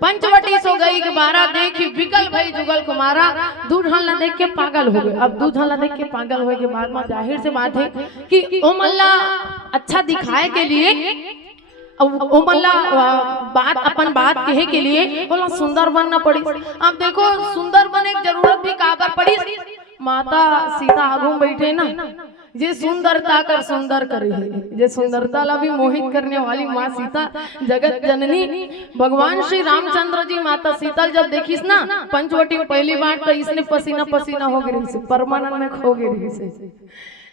पंचवटी सो गई के 12 देखी विकल भई जुगल कुमारा। दूध हल्ला देख के पागल हो गए। अब दूध हल्ला देख के पागल होए के बाद में जाहिर से बात है कि ओ मल्ला अच्छा दिखाए के लिए ओ मल्ला बात अपन बात कहे के लिए बोला सुंदर बनना पड़ी। अब देखो सुंदर बने की जरूरत भी काबर पड़ी। माता सीता आगू बैठे ना, जे सुंदरता कर सुंदर करे है, जे सुंदरता ला भी मोहित करने वाली माँ सीता जगत जननी भगवान श्री रामचंद्र जी माता सीता जब देखिस ना पंचवटी में पहली बार तो इसने पसीना पसीना हो गई से परमानंद में खो गई से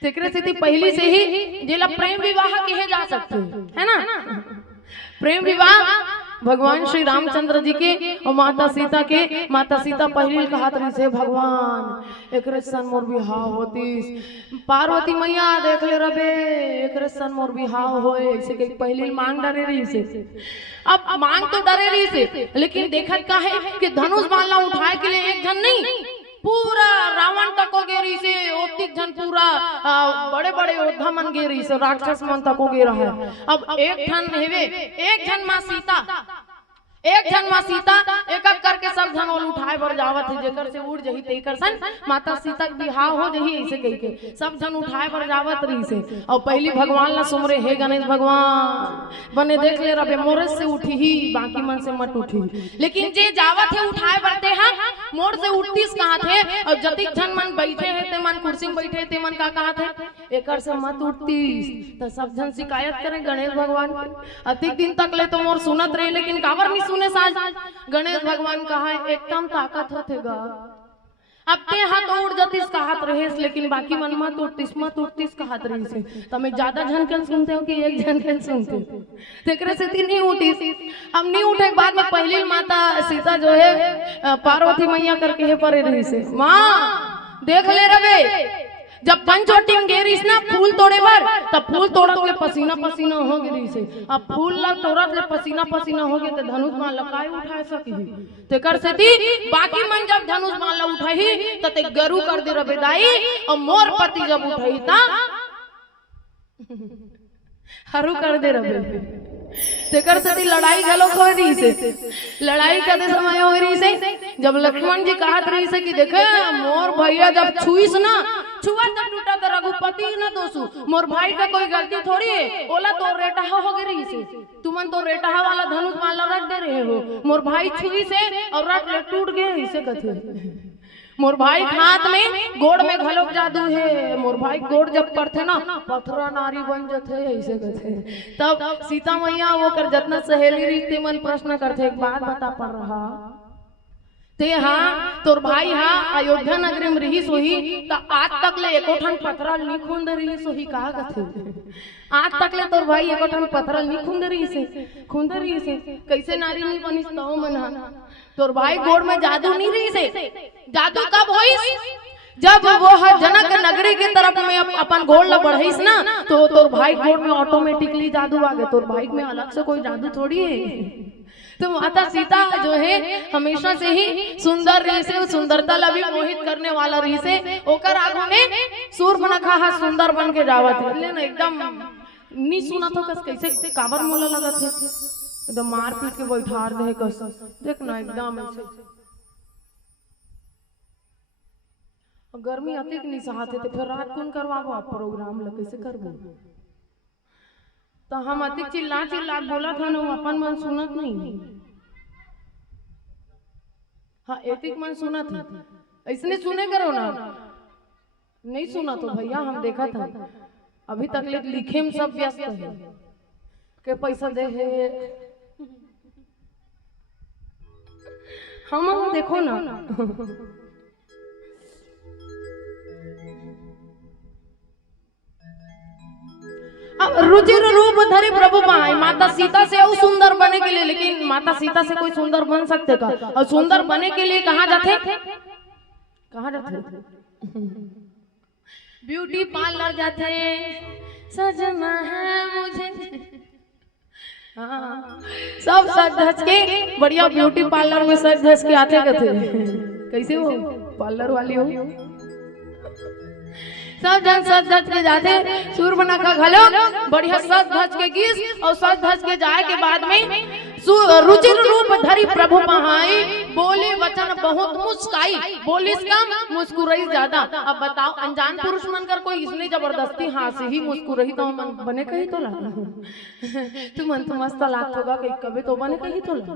तेकरे से पहली से ही जेला प्रेम विवाह कहे जा सकते है ना। प्रेम विवाह भगवान श्री रामचंद्र जी के और माता सीता के। माता सीता पहली कहत रही से भगवान एक सन मोर बिहाव होतीस। पार्वती मैया देख ले रबे एक सन मोर बिहाव होए ऐसे के पहली मांग डरे रही से। अब मांग तो डरे रही से लेकिन देखत का है कि धनुष माला उठाए के लिए एक जन नहीं पूरा रावण तक हो गेरी से ओतिक जन पूरा बड़े बड़े योद्धा मन गेरी से राक्षस मन तक हो गे रहा है। अब एक जन हेवे एक जन माँ सीता एक जन माँ सीता एक एक करके सब जन ओल उठाए बर जावत है जेकर से उड़ जही तेकर सन माता सीता के बिहाव हो जही ऐसे कह के सब जन उठाए बर जावत रही से। और पहली भगवान ला सुमरे हे गणेश भगवान बने देख ले रबे मोरे से उठी ही बाकी मन से मत उठी। लेकिन जे जावत है उठाए बरते हैं मोर से उठतीस कहाँ थे और जतिक जन मन बैठे है ते मन कुर्सी में बैठे ते मन का कहा थे एकर से मत उठतीस। तो सब जन शिकायत करें गणेश भगवान अधिक दिन तक ले तो मोर सुनत रहे लेकिन काबर नहीं सुने साज। गणेश भगवान कहा एकदम ताकत होतेगा अब ते हाथ उड़ जतीस कहत रहेस लेकिन बाकी मन मत उठतीस कहत रही से। तो मैं ज्यादा जन के सुनते हो कि एक जन के सुनते तेकरे से नहीं उठी। अब नहीं उठे के बाद में पहली माता सीता जो है पार्वती मैया करके है परे रही से माँ देख ले रबे जब पंचवटी में गेरीस ना फूल तोड़े बर तब फूल तोड़त ले पसीना पसीना हो गई से। अब फूल ला तोड़त ले पसीना पसीना हो गए तो धनुष माल लकाय उठा सकी तेकर से बाकी मन जब धनुष माल ला उठाई तो ते गरु कर दे रबे दाई और मोर पति जब उठाई ता हरू कर दे रबे तेकर से लड़ाई गलो हो रही से। लड़ाई करते समय हो रही से जब लक्ष्मण जी कहत रही से कि देखे मोर भैया जब छुईस ना छुआ तक टूटा तो रघुपति ना दोसु मोर भाई का कोई गलती थोड़ी है ओला तो रेटा हो गई रही से तुमन तो रेटा वाला धनुष माला रख दे रहे हो मोर भाई छुई से और रट ले टूट गए ऐसे कथे। मोर भाई हाथ में गोड़ में घलोक जादू है मोर भाई गोड़ जब पड़ते ना पथरा नारी बन जाते ऐसे कहते। तब सीता मैया वो कर जतना सहेली रीते मन प्रश्न करते एक बात बता पड़ रहा ते हाँ तोर भाई हाँ अयोध्या नगरी में रही सोही तो आज तक ले एकोठन पथरल नहीं खूंद रही सोही कहा कथे आज तक ले तोर भाई एकोठन पथरल नहीं खूंद रही से कैसे नारी नहीं बनिस तो मन तोर भाई गोड़ में जादू नहीं रही से। जादू कब होइस जब वो जनक नगरी की तरफ में अपन गोड़ ला बढ़ाइस ना तो तोर भाई गोड़ में ऑटोमेटिकली जादू आ गए। तोर भाई में अलग से कोई जादू थोड़ी है। तो माता सीता जो है हमेशा से ही सुंदर रही से सुंदरता ला भी मोहित करने वाला रही से ओकर आगू में सूर्पनखा हा सुंदर बन के जावत है लेकिन एकदम नहीं सुना तो कस कैसे काबर मोला लगा थे एकदम मार पीट के बैठार दे कस देख ना एकदम ऐसे गर्मी अतिक नहीं सहाते थे फिर रात कौन करवाबो आप प्रोग्राम ला कैसे करबो। तो हम अतिक चिल्ला बोला था ना अपन मन सुनत नहीं हाँ एतिक मन सुना था ऐसने सुने करो ना नहीं सुना तो भैया हम देखा था अभी तक लिखे में सब व्यस्त है के पैसा दे है हम देखो ना अब रुचिर रूप धरे प्रभु पाए माता सीता से और सुंदर बने के लिए लेकिन माता सीता से कोई सुंदर बन सकते का और सुंदर बने के लिए कहाँ जाते ब्यूटी पार्लर जाते सजना है मुझे हाँ सब सज धज के बढ़िया ब्यूटी पार्लर में सज धज के आते कथे कैसे हो पार्लर वाली हो सब जन सज धज के जाते सूर्पनखा घलो बढ़िया सज धज के गीस और सज धज के जाए के बाद में रुचिर रूप धरी प्रभु पहाई, बोले वचन बहुत मुस्काई, बोलिस कम मुस्कुराई ज्यादा। अब बताओ अनजान पुरुष मनकर कोई इसने जबरदस्ती हाथ ही मुस्कुराई तो मन बने कही तो ला तू मन तो मस्त लाग होगा कहीं कभी तो बने कही तो ला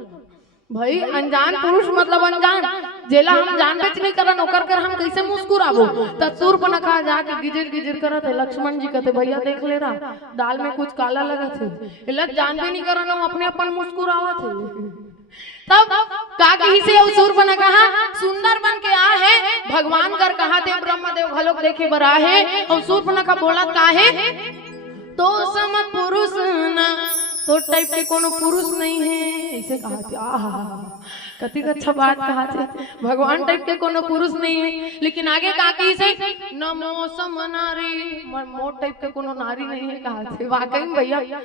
भाई। अनजान पुरुष मतलब अनजान जेला हम जान बेच नहीं करन ओकर कर हम कैसे मुस्कुराबो। त शूर्पणखा जाके गिजिर गिजिर करत है। लक्ष्मण जी कहते भैया देख ले रहा दाल में कुछ काला लगत है, इला जान भी नहीं करन हम अपने अपन मुस्कुरावत है। तब का कही से शूर्पणखा सुंदर बन के आ है, भगवान कर कहा थे ब्रह्मदेव घलोक देखे बरा है। और शूर्पणखा बोला का है तो सम पुरुष ना तो टाइप के कोनो पुरुष नहीं है, ऐसे कहा थे। कति अच्छा बात कहा थे, भगवान टाइप के कोनो पुरुष नहीं है। लेकिन आगे कहा कि से नमो सम नारी, मोट टाइप के कोनो नारी नहीं है कहा थे। वाकई में भैया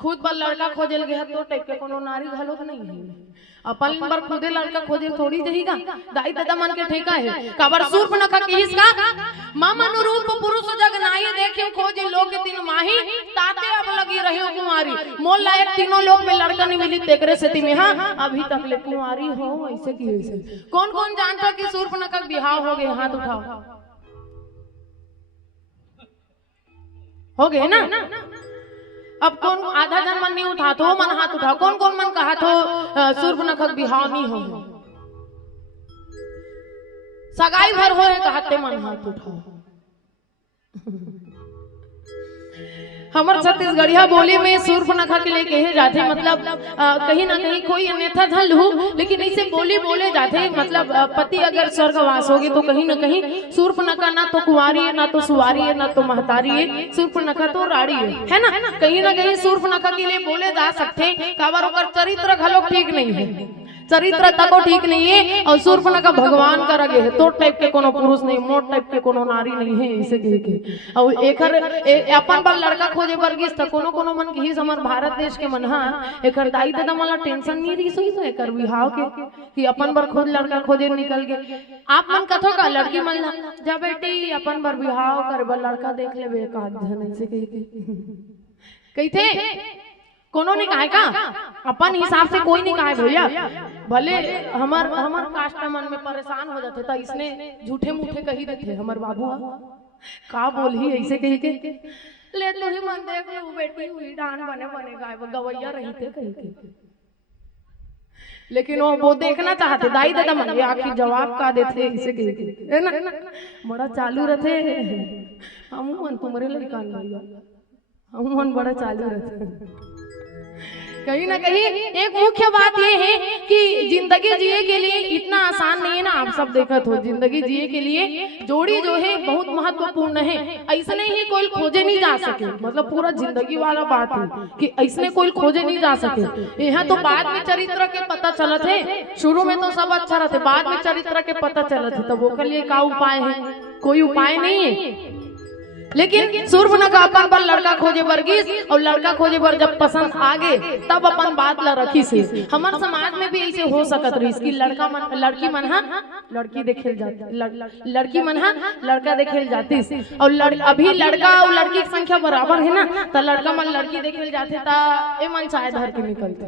खुद पर लड़का खोजल गया तो टाइप के कोनो नारी घलोक नहीं है। अपन पर खुदे लड़का खोजे थोड़ी जहीगा दाई दादा मन के ठेका है। काबर शूर्पणखा की इसका मम अनुरूप पुरुष जग नाई देखे खोजे लोग तीन माही, ताते अब लगी रहे कुंवारी। मोल लायक तीनों लोग में लड़का नहीं मिली तेकरे से तिमे हाँ अभी तक ले कुंवारी हो। ऐसे की ऐसे कौन कौन जानता कि शूर्पणखा का बिहाव हो गए? हाथ उठाओ। हो गए ना? अब कौन आधा जन मन नहीं उठा तो मन हाथ उठाओ। कौन कौन मन कहा तो शूर्पणखा बिहाव नहीं हो सगाई भर हो कहते मन हाथ उठाओ। हमारे छत्तीसगढ़िया बोली में शूर्पणखा के लिए कहे जाते मतलब कहीं ना कहीं कोई अन्यथा धल हो, लेकिन इसे बोली बोले जाते मतलब पति अगर स्वर्गवास होगी तो कहीं ना कहीं शूर्पणखा ना तो कुंवारी है ना तो सुवारी है ना तो महतारी है, शूर्पणखा तो राड़ी है ना। कहीं ना कहीं शूर्पणखा के लिए बोले जा सकते काबर ओकर चरित्र घलोक ठीक नहीं है, चरित्र तको ठीक नहीं है। और शूर्पणखा भगवान का रगे है तो टाइप के कोनो पुरुष नहीं, मोट टाइप के कोनो नारी नहीं है। इसे कह के और एकर अपन पर लड़का खोजे बरगिस त कोनो कोनो मन की हमर भारत देश के मन हा एकर दाई दादा मला टेंशन नहीं रही सोई तो एकर बिहाव के कि अपन बर खुद लड़का खोजे निकल गए। आप मन कथो का लड़की मन ला जा बेटी अपन बर बिहाव करे बर लड़का देख लेबे का धन। ऐसे कह के कहते कोनो नहीं कहा का अपन हिसाब से कोई नहीं कहा भैया। भले हमार कास्ट मन में परेशान हो जाते तो इसने झूठे मूठे कही देते हमर बाबू का बोली ऐसे कही के ले तो ही मन देख लो बेटी हुई डान बने बने गाय गवैया रही थे कही के। लेकिन वो देखना चाहते दाई दादा मन आखिर जवाब का देते इसे कही के है ना। बड़ा चालू रहते हम मन तुम्हारे लड़का भैया हम मन बड़ा चालू रहते। कहीं ना कहीं एक मुख्य बात ये है कि जिंदगी जिए के लिए इतना आसान नहीं है ना। आप सब देखत हो जिंदगी जिए के लिए जोड़ी जो है बहुत महत्वपूर्ण है। ऐसने ही कोई खोजे नहीं जा सके मतलब पूरा जिंदगी वाला बात है कि ऐसने कोई खोजे नहीं जा सके। यहाँ तो बाद में चरित्र के पता चलत है, शुरू में तो सब अच्छा रहते बाद में चरित्र के पता चलत है। तो वो के लिए क्या उपाय है? कोई उपाय नहीं है। लेकिन शूर्पणखा अपन पर लड़का खोजे बरगिस और लड़का खोजे बर जब पसंद आ गए तब अपन बात ला रखी से। हमारे समाज में भी ऐसे हो सकत रही कि लड़का मन लड़की मन हा लड़की देखे जाती लड़की मन हा लड़का देखे जाती और अभी लड़का और लड़की की संख्या बराबर है ना। तो लड़का मन लड़की देखे जाते ए मन चाय धर के निकलते,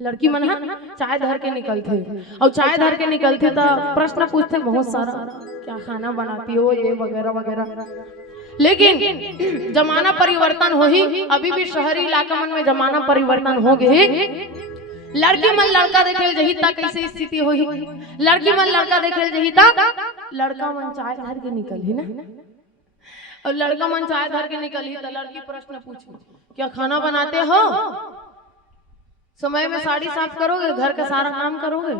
लड़की मन हा चाय धर के निकलते और चाय धर के निकलते तो प्रश्न पूछते बहुत सारा क्या खाना बनाती हो ये वगैरह वगैरह। लेकिन जमाना परिवर्तन हो ही अभी भी शहरी इलाका मन में जमाना परिवर्तन हो गए। लड़की मन लड़का देखे जही ता कैसे स्थिति हो ही लड़की मन लड़का देखे जही ता लड़का मन चाय धर के निकल ही ना। और लड़का मन चाय धर के निकल ही तो लड़की प्रश्न पूछी क्या खाना बनाते हो, समय में साड़ी साफ करोगे, घर का सारा काम करोगे?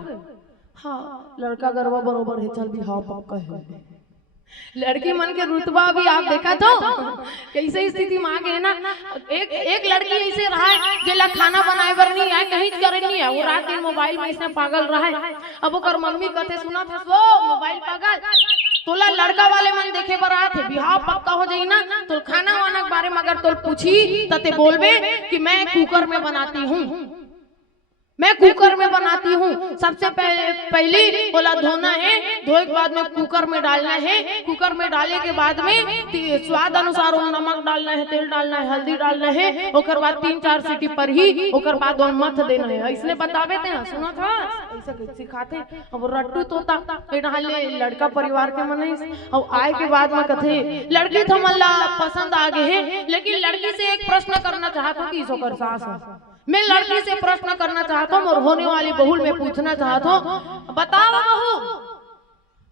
हाँ लड़का गरबा बरोबर है चल भी हाँ पक्का है। लड़की मन के रुतबा भी आप देखा तो कैसे स्थिति में आ गए ना। एक लड़की ऐसे रहा है जेला खाना बनाए बर नहीं है कहीं करे नहीं है, वो रात दिन मोबाइल में इसने पागल रहा है। अब ओकर मम्मी कहते सुना था वो मोबाइल पागल तोला लड़का वाले मन देखे बर आए थे बिहाव पक्का हो जाई ना तो खाना वाना के बारे में अगर तो पूछी तते बोलबे कि मैं कुकर में बनाती हूँ, मैं कुकर में बनाती हूँ। सबसे पहले बोला धोना है, धोए के बाद में कुकर में डालना है, कुकर में डाले के बाद में स्वाद अनुसार नमक डालना है, तेल डालना है, हल्दी डालना है, ओकर बाद 3-4 सीटी पर ही ओकर बाद मत देना है। इसने बतावे थे ना, सुना था ऐसा सिखाते। अब रट्टू तोता लड़का परिवार के मन और आए के बाद में कथे लड़की तो मल्ला पसंद आ गए है, लेकिन लड़की से एक प्रश्न करना चाहता हूँ कि इसोकर सास है। मैं लड़की से प्रश्न करना चाहता हूँ और होने वाली बहू में पूछना चाहता हूँ, बताओ बहू,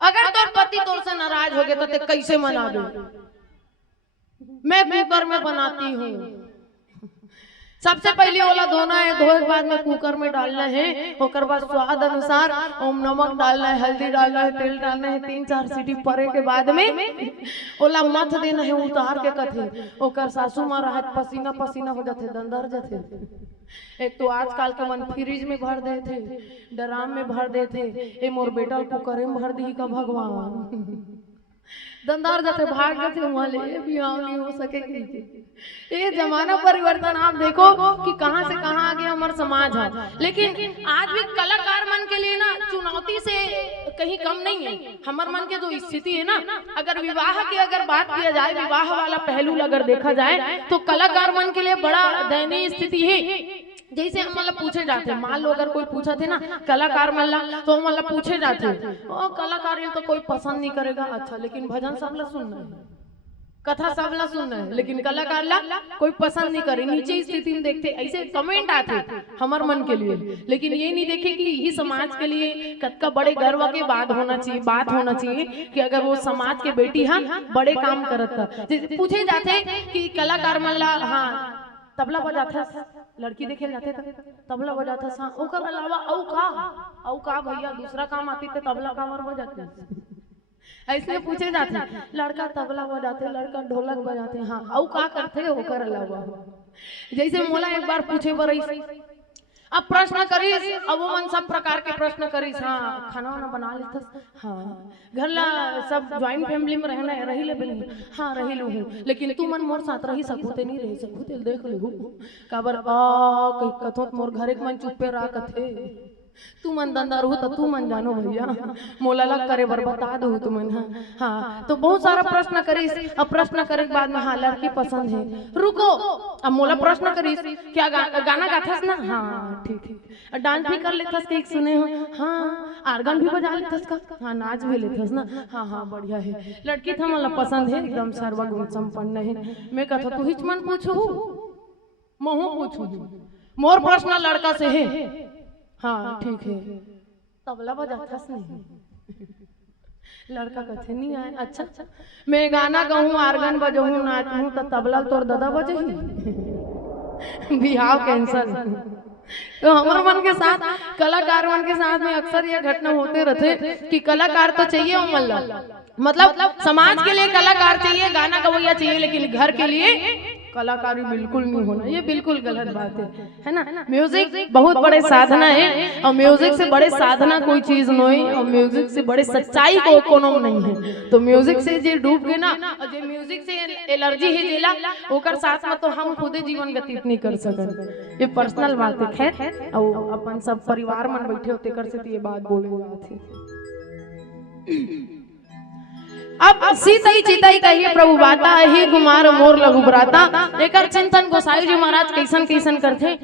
अगर तोर पति तोर से नाराज हो गए तो ते कैसे मनाबे? मैं कुकर में बनाती हूँ। सबसे पहले वाला धोना है, धोए के बाद में कुकर में डालना है, ओकर बाद स्वाद अनुसार नमक डालना है, हल्दी डालना है, तेल डालना है, 3-4 सीटी परे के बाद में ओला मत देना है, उतार के कथे ओकर सासू माँ रहत पसीना पसीना हो जाते, दंदर जाते। एक तो आजकल के मन फ्रिज में भर देते, ड्राम में भर देते, ए मोर बेटा कुकर में भर दी का भगवान दंदार जाते, भाग जाते वहां ले भी नहीं हो सकेगी। ये जमाना परिवर्तन आप देखो कि कहां से कहां आ गया हमारा समाज है। लेकिन आज भी कलाकार मन के लिए ना चुनौती से कहीं कम नहीं है। हमारे मन के जो स्थिति है ना, अगर विवाह की अगर बात किया जाए, विवाह वाला पहलू अगर देखा जाए तो कलाकार मन के लिए बड़ा दयनीय स्थिति है। जैसे हम मतलब पूछे जाते, मान लो अगर कोई पूछा थे ना कलाकार मल्ला, तो हम मतलब पूछे जाते ओ कलाकार तो कोई पसंद नहीं करेगा, अच्छा लेकिन भजन सबला सुनना है, कथा सबला सुनना है, लेकिन कलाकार ला कोई पसंद नहीं करे। नीचे स्थिति में देखते ऐसे कमेंट आते हमारे मन के लिए, लेकिन ये नहीं देखे कि यही समाज के लिए कतका बड़े गर्व के बात होना चाहिए कि अगर वो समाज के बेटी हाँ बड़े काम करता। पूछे जाते कि कलाकार मल्ला हाँ तबला बजाता, लड़की देखे जाते तबला बजाता, हाँ ओकर अलावा औ का भैया दूसरा काम आती थे, तबला का और बजाते ऐसे पूछे जाते। लड़का तबला बजाते, लड़का ढोलक बजाते, हाँ औ का करते ओकर अलावा। जैसे मोला एक बार पूछे बरई, अब प्रश्न करीस, अब वो मन सब प्रकार के प्रश्न करीस, हाँ खाना वाना बना लेथस, हाँ घर ला सब ज्वाइंट फैमिली में रहना है, रही ले बनी, हाँ रही लू हूँ, लेकिन तू मन मोर साथ रही सकूते नहीं रही सकूते देख लू काबर कथो मोर घर एक मन चुप्पे रहा कथे तू मन दंदा रहू तो तू मन जानो भैया मोला लग करे बर बता दो तू मन। हाँ तो बहुत सारा प्रश्न करीस। अब प्रश्न करे के बाद में हाँ लड़की पसंद है, रुको अब मोला प्रश्न करीस क्या गाना गाथस ना, हाँ ठीक है, डांस भी कर लेथस के सुने हो, हाँ आर्गन भी बजा लेथस का, हाँ नाच भी लेथस ना, हाँ हाँ बढ़िया है, लड़की था मला पसंद है, एकदम सर्वगुण संपन्न है। मैं कहता तू हिच मन पूछू महू पूछू, मोर प्रश्न लड़का से है, हाँ ठीक है, तबला बजाता नहीं लड़का कथे नहीं आए, अच्छा मैं गाना गाऊं, आर्गन बजाऊं, नाचूं तो तबला तोर दादा बजे बिहाव कैंसल। तो हमारे मन के साथ कलाकार मन के साथ में अक्सर ये घटना होते रहते कि कलाकार तो चाहिए मल्ला, मतलब समाज के लिए कलाकार चाहिए, गाना गवैया चाहिए, लेकिन घर के लिए कलाकारी बिल्कुल नहीं होना, ये बिल्कुल गलत बात है ना। म्यूजिक बहुत बड़े साधना है और म्यूजिक से बड़े साधना कोई चीज नहीं, और म्यूजिक से बड़े सच्चाई को कोनो नहीं है। तो म्यूजिक से जे डूब गए ना, और जे म्यूजिक से एलर्जी है जेला ओकर साथ में तो हम खुदे जीवन व्यतीत नहीं कर सकते, ये पर्सनल बात है। खैर और अपन सब परिवार मन बैठे होते कर से ये बात बोले थे। अब सीतई चितई कहिए प्रभु बाता ही कुमार मोर लघु ब्राता, एकर चिंतन गोसाई जी महाराज कैसन कैसन करथे।